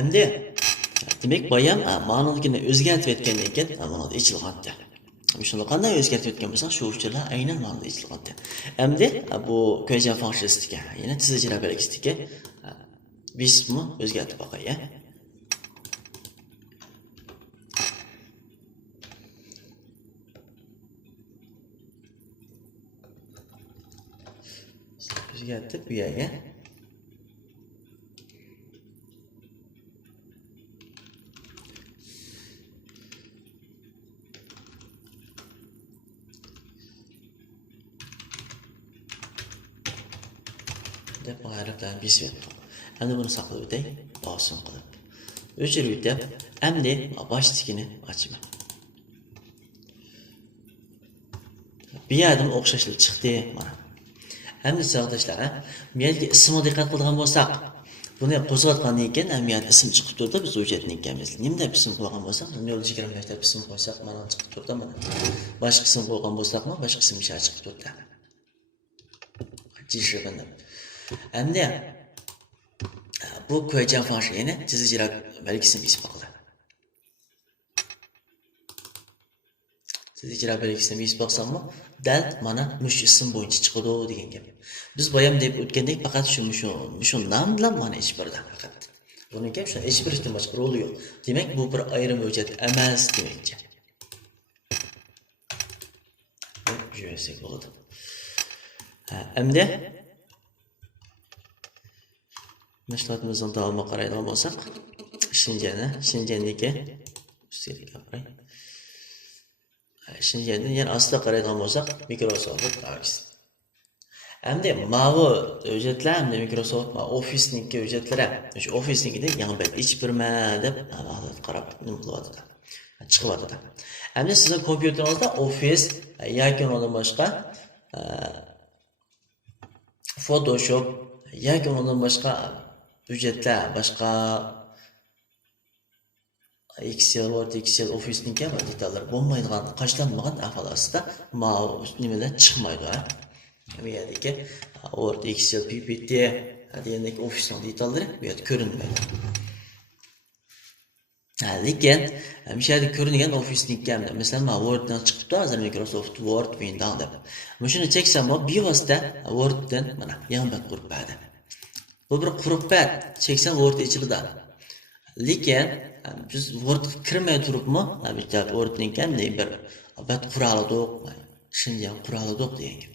Endi demek bayam ma'noligini o'zgartirib aytgandan keyin mana ichilganda. Shuni qanday o'zgartirib aytgan bo'lsak, shu uchurlar aynan ma'noda ichilganda. Endi bu ko'jan fangshistiga, yana tizijlar belgisiga bismi o'zgartirib boqay. O'zgartirib bu yerga deb harflarni besib. Endi buni saqlab o'tay, bosim qilib. O'chirib o'tib, endi boshligini ochaman. Bu yerdan o'xshashlik chiqdi mana. Endi savodoshlar, bu yerga ismga diqqat qilgan bo'lsak, buni qo'zg'atgandan keyin hamiyat ism chiqib turdi, biz hujjatni ekanmiz. Nimda ism qo'ygan bo'lsak, 0.20 deb ism qo'ysak, mana chiqib turdi mana. Boshqa ism qo'ygan bo'lsakmi, boshqa ism chiqib turdi. Jishibanda. Endi bu ko'jan fangshiini tizijlar belgisini besib qo'ydi. Tizijlar belgisini besib qo'ysakmi, dal mana mush ism bo'yicha chiqadi degan gap. Biz boyam deb o'tgandek faqat shu nom bilan mana ish birdan faqat. Buning gap shu ish birishdan boshqa roli yo'q. Demak, bu bir ayrim hujjat emas demakchi. Juysak bo'ladi. Endi mashg'ulotimizni davomga qaraydigan bo'lsak, Shinjandagi qaray. Shinjandan yana asliga qaraydigan bo'lsak, Microsoft Office. Endi ma'vu hujjatlar, endi Microsoft Office'ningki hujjatlari, shu Office'ningida yangi bir ich birma deb qarab nima qilyapti. Chiqyapti. Endi sizning kompyuteringizda Office yoki undan boshqa Photoshop yoki undan boshqa hujjatlar, boshqa Excel, Word, Excel, Office'ning kabi detallar bo'lmaydigan, qashlanmagan ahvolida nimalar chiqmaydi. Bu yerdagi Word, Excel, PPT degandagi Office'ning detallari bu yerda ko'rinmaydi. Lekin o'sha yerda ko'ringan Office'ning kamida, masalan, Worddan chiqibdi, hozir Microsoft Word, Windows deb. Mana shuni cheksam, bevosita Worddan mana yangi qurib berdi. Bu bir quruq pad, cheksam Word ichida. Lekin biz Word kirmay turibmi? Bitta Wordning qanday bir bat qurali yo'q, Shinjan qurali yo'q degan gap.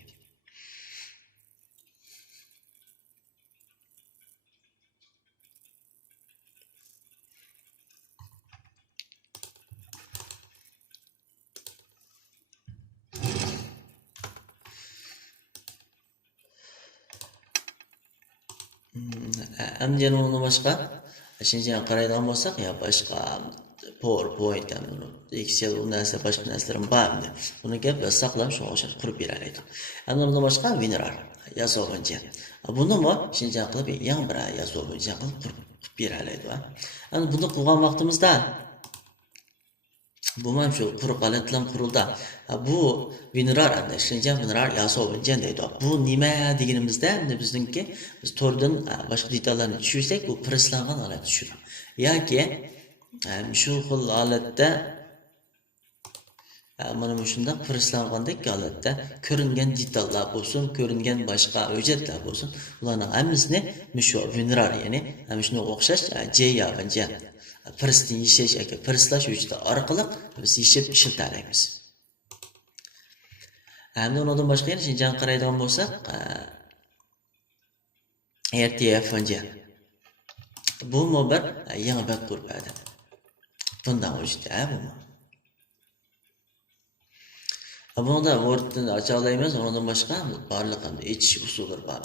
Endi yana boshqa Shinjan qaraydigan bo'lsak, ya boshqa PowerPoint, Excel, u narsa boshqa narsalar bormi? Buni gap saqlab shu o'sha qurib beradi. Endi undan boshqa WinRAR yozuvchi. Buni mo Shinjan qilib yangi bir yozuvchi qilib qurib beradi. Endi buni qilgan vaqtimizda bu ham shu quruq alatlar qurildi. Bu WinRAR, Shinjan WinRAR yozuvchi deydi. Bu nima deganimizda, bizningki biz to'rdan boshqa detallarni tushirsak, bu preslangan holat tushadi. Yoki shu xil holatda mana shunday preslangandek holatda ko'ringan detallar bo'lsin, ko'ringan boshqa hujjatlar bo'lsin, ularning hammasini shu WinRAR, ya'ni shunga o'xshash JavaJan presni yashash yoki preslash hujjati orqali biz yashab ishlatalaymiz. Endi undan boshqa yana Shinjan qaraydigan bo'lsak, RTF bu bir yangi bir quradi. Bundan o'chdi, bu. Bunda Word'ni ocha olamiz, undan boshqa barliq ichish usullari bor.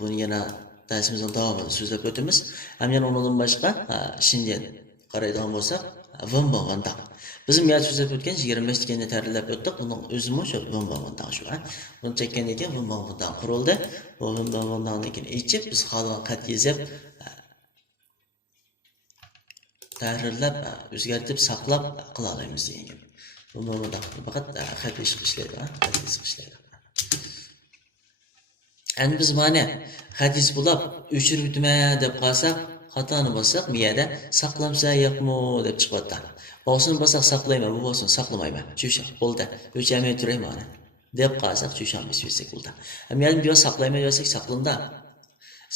Buni yana darsimizning davomida so'zlab o'tamiz. Ham yana undan boshqa Shinjan qaraydigan bo'lsak, Vimba. Bizim yer so'zlab o'tgan 25 deganni ta'riflab o'tdik. Buning o'zimi shu Vimba shu. Buni chekkandan keyin Vimba qurildi. Bu Vimbadan keyin ichib biz xohlagan xat yozib tahrirlab, o'zgartirib, saqlab qila olamiz degan. Bunda faqat xat ishlaydi, ishlaydi. Endi biz mana xat bulab o'chirib o'tma deb qolsak, xatoni bossak, miyada saqlamsa yo'qmi deb chiqyapti. Bosini bossak saqlayman, bu bosini saqlamayman. Chusha, bo'ldi. O'lchamay turayman. Deb qarasak, chushamiz bersak bo'ldi. Miyani bir saqlayman desak, saqlanda.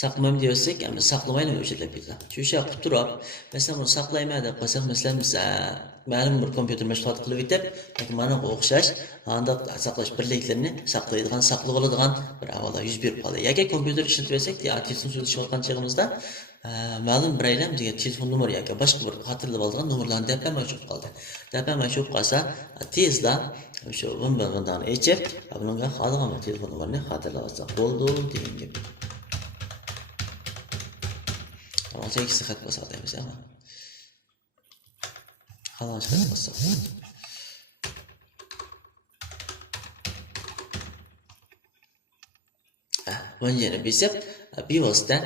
Saqlamayman desak, ama saqlamayman o'chirlab ketadi. Chusha qilib turib, masalan, buni saqlayman deb qo'ysak, masalan, biz ma'lum bir kompyuter mashg'ulot qilib o'tib, yoki mana o'xshash, anda saqlash birliklarini saqlaydigan, saqlab oladigan bir avvalda yuz berib qoldi. Yoki kompyuter ishlatib o'tsak, telefon so'zlashayotgan chog'imizda ma'lum bir aylam degan telefon nomeri yoki boshqa bir xotirlab olgan nomerlarni depamay chiqib qoldi. Depamay chiqib qolsa, tezda o'sha bundan echib, bunga qolgan telefon nomerini xotirlab olsa bo'ldi degan gap. Ama tek sıkıntı basadayız ama. Halan sıkıntı basadayız. Önceni bilsek, bir vasıta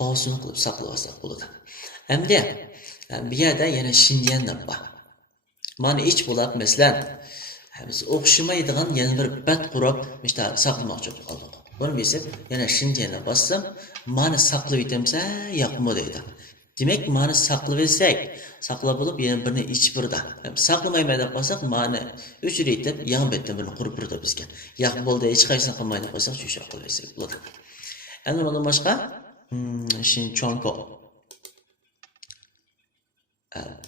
bağısını kılıp saklayasak buludu. Hem de bir yerde yine şimdiyen var. Mani iç bulak mesela, biz okşumaydıgan yeni bir bet kurup, işte saklamak çok aldık. Bunu bilsek, yine şimdiyene bassam, mani saklı bitemse yapma deydi. Demek mani saklı versek, saklı bulup yeni birini iç burada. Saklamayma edip basak, mani üçürü itip, yan betten birini kurup burada bizken. Yak bolda hiç kaysın kılmayla basak, şu saklı versek buladı. Yani ondan başka, şimdi çonko.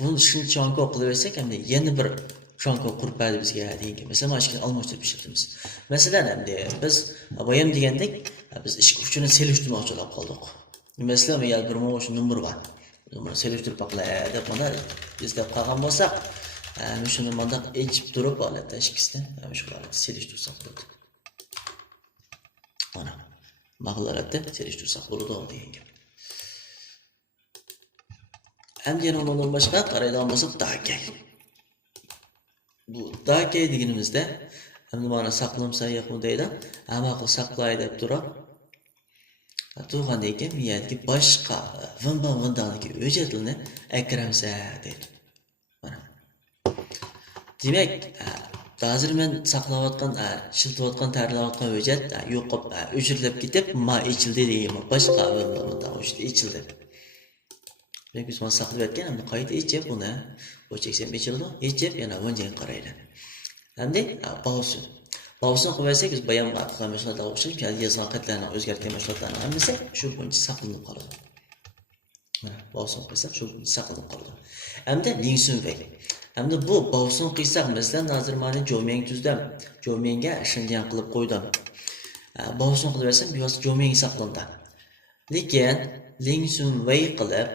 Bunu şimdi çonko kılıversek, hem de yeni bir çonko kurup verdi bizge deyin ki. Mesela aşkın almıştır bir şeyimiz. Mesela hem de biz bayam degendik, biz iş gücünü seliştirmoqchilar qoldik. Mesela men bir mo'shu number var. Number seliştirib baqlar deb mana izlab qolgan bo'lsak, shuni mana echib turib holatda ishkisdan, shu holatda selishtirsak bo'ladi. Mana maqlaratda selishtirsak bo'ladi degan gap. Hem yana ondan başqa qaraydigan bo'lsak, dakay. Bu dakay deganimizda hamda mana saqlamsa yo'qmi deydi. Hamma qil saqlay deb turib, turgandan keyin miyadagi boshqa vindandagi o'jatlarni akramsa deydi. Mana. Demak, hozir men saqlayotgan, shiltayotgan, tayyorlayotgan o'jat yo'qib, o'chirilib ketib, ma ichildi deyman. Boshqa vindan o'chdi, ichildi. Demek biz bunu saklab etken hem de kayıt içip bunu bu çeksem içildi. İçip yana önceyin qaraydi. Hem de bağırsın. Bağırsın koyarsak biz bayan artıq meşhurda okşayıp yani yazılan qatlarını özgərtken meşhurlarını hemmesi şu boyunca saklanıp qalır. Bağırsın koyarsak şu boyunca saklanıp qalır. Hem de Ningsun Wei. Hem de bu bağırsın qıysak mesela Nazırmani Jomeng tüzdüm. Jomeng'e Şinjan qilib qo'ydim. Bağırsın qilib versem bir vaqt Jomeng saqlandı. Lekin Ningsun Wei qilib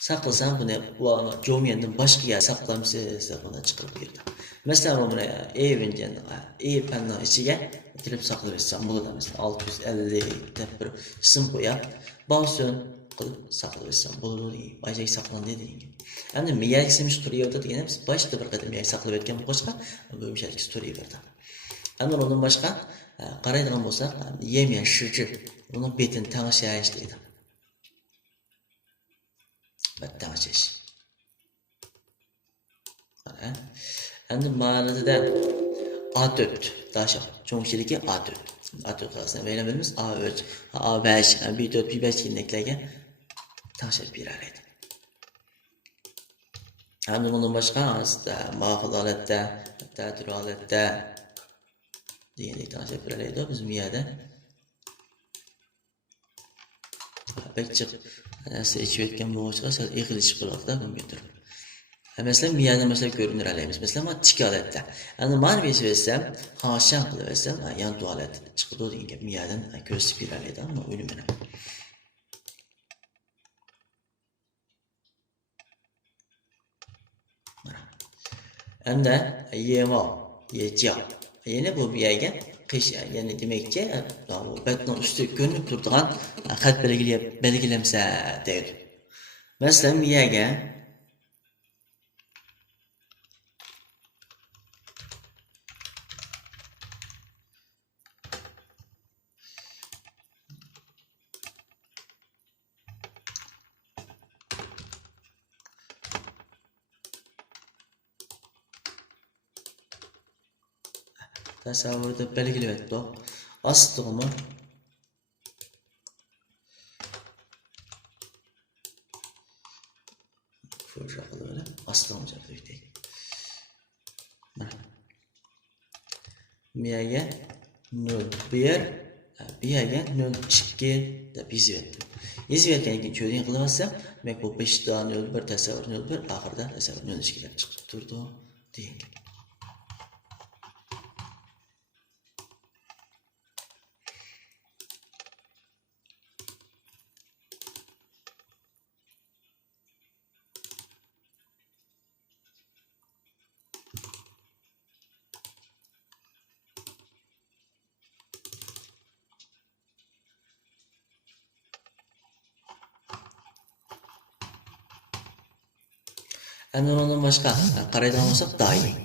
saklasam bunu Jomeng'den başqa yer saklamsiz deb buna chiqarib berdi. Mesela buna evinden, pendan içiga kirib saqlab etsam bo'ladi. Mesela 650 deb bir ism qo'yib, bağırsın qilib saqlab etsam bo'ladi. Başqa saqlanadi degan. Endi miyak semish turiyapti deganimiz boshda bir qadam miyak saqlab etgan boshqa bu mishalik turiyaverdi. Endi undan boshqa qaraydigan bo'lsak, yemen shiji uni betini tangishash deydi. Tangishash. Mana. Endi ma'noda A4 daşa cho'ngchiligi A4. A4 qilsam bilamiz A3, A5, B4, B5 kinliklarga tanishib berar edi. Endi bundan boshqa ma'qul holatda, ta'til holatda degandek tanishib berar edi biz miyada. Bekchiq narsa ichib etgan bo'lsa, sal eg'ilishib qoladi kompyuter. Mesela miyada mesela görünür alemiz. Mesela ama tik holatda. Yani mana bir versem, haşan qilib versam, yan tualet chiqadi degan gap miyadan ko'rsatib beradi ama o'limini. Mana. Endi yemo, yejiq. Yine bu miyaga qish, ya'ni demakki, bu batning usti ko'rinib turadigan xat belgilamsa deydi. Masalan, miyaga tasavvurda belgilayapti. Astig'imi Şöyle böyle aslında büyüteyim. Miyaga 0,1 biyaga 0,2 deb yozayapti. Yozayotgandan keyin cho'ding qilib olsam, demak bu 5 da 0,1 tasavvur 0,1 oxirida tasavvur 0,2 deb chiqib turdi degan gap. Endi ondan boshqa qaraydigan bo'lsak dying.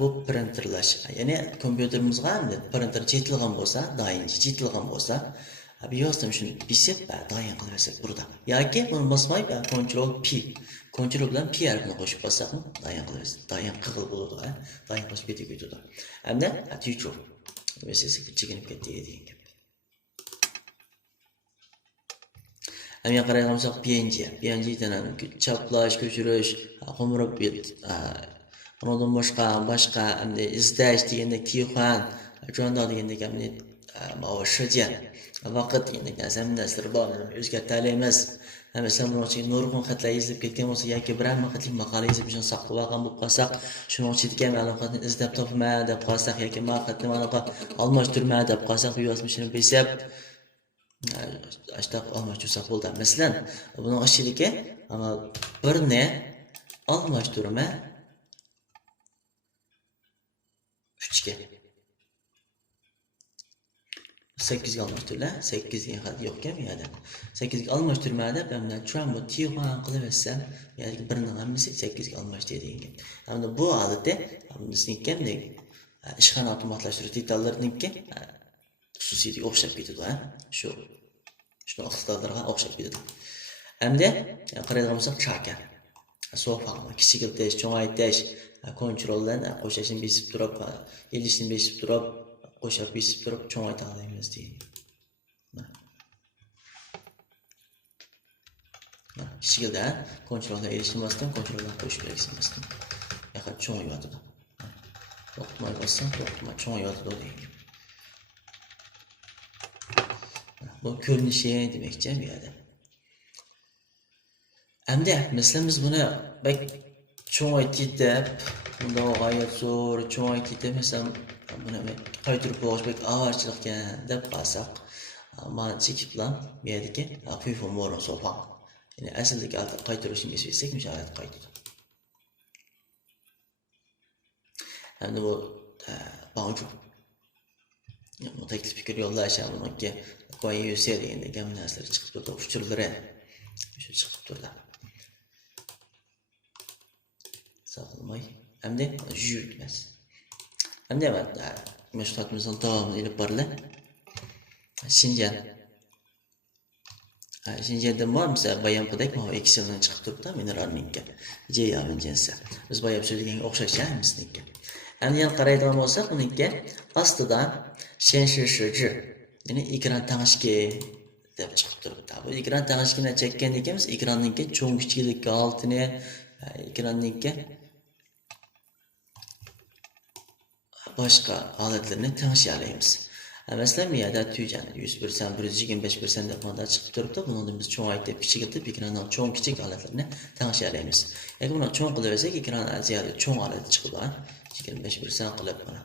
Bu printerlash. Ya'ni kompyuterimizga endi printer chetilgan bo'lsa, dying chetilgan bo'lsa, bu yozdim shuni bisib dying qilib olsak burada. Yoki buni bosmay Ctrl P. Ctrl bilan P harfini qo'shib bossakmi, dying qilib olsak. Dying qig'il bo'ladi, dying qo'shib ketib ketadi. Endi YouTube. Mesela chekinib ketdi degan gap. Hem qaraydigan bo'lsak PNG dan chaplash, ko'chirish, qo'mirib undan boshqa endi izlash deganda Tixan, Jonda deganda hamni ma'oshijan, vaqt deganda zaminlar bor, o'zgartira olamiz. Masalan, bunga nurg'un xatlar yozib ketgan bo'lsa yoki biror maqola yozib shuni saqlab olgan bo'lib qolsak, shuni ichidagi ma'lumotni izlab topma deb qolsak yoki ma'lumotni almashtirma deb qolsak, bu yozmishini bilsab ashta almashtirsak bo'ldi. Masalan, buning ichidagi birni almashtirma 3 ga 8 ga almashtirla, 8 ga xat yo'q ekan bu yerda. 8 ga almashtirmada bundan chuan bu Tixan qilib etsam, yoki birning hammasi 8 ga almashtir degan. Hamda bu holatda bizniki hamda ishxona avtomatlashtirish detallarniki xususiyatiga o'xshab ketadi, shuni ixtiyorlarga o'xshab ketadi. Hamda qaraydigan bo'lsak chaka. So'fa, kichikiltish, cho'ngaytirish, kontroldan qo'shishni besib turib, elishni besib turib, qo'shib besib turib cho'ngayta olamiz deydi. Kichikilda kontroldan elishni bosdim, kontroldan qo'shib berishimiz. Yaqin cho'ng yotadi. To'xtamay bossam, to'xtamay cho'ng yotadi deydi. Bu ko'rinishi demakchi bu yerda. Hamda masalan biz buni bak cho'ngaytib deb, bunda g'oyat zo'r cho'ngaytib deb masalan buni qaytirib qo'yishbek avarchilikka deb qolsak, mana chekib bilan bu yerdagi pufon mo'ron so'pa. Ya'ni asldagi qaytirishni esa musharat qaytadi. Hamda bu mavjud. Bu taklif fikr yo'llash bunga qo'yin yuzga deganda ham narsalar chiqib turdi, uchurlari shu chiqib turdi. Saqlamay. Hamda yurtmas. Hamda mashg'ulotimizning davomini olib boriladi. Shinjanda bo'lmasa bayon qildik, mana Exceldan chiqib turibdi, mineralnikka. J-yamin jinsi. Biz boyab so'zlagan o'xshashamizniki. Endi yana qaraydigan bo'lsak, buniki ostida shenshi shiji, ya'ni ekran tangishki deb chiqib turibdi. Bu ekran tangishkini chekkan ekanmiz, ekranniki cho'ng kichiklik altini, ekranniki boshqa holatlarni tanishib olamiz. Masalan, bu yerda tuygan 100%, 125% deb mana chiqib turibdi. Buni biz cho'ngaytib, kichikitib, ekranning cho'ng kichik holatlarini tanishib olamiz. Agar buni cho'ng qilib olsak, ekran ziyada cho'ng holati chiqadi. 25% qilib mana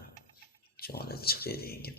cho'ng holati chiqdi degan gap.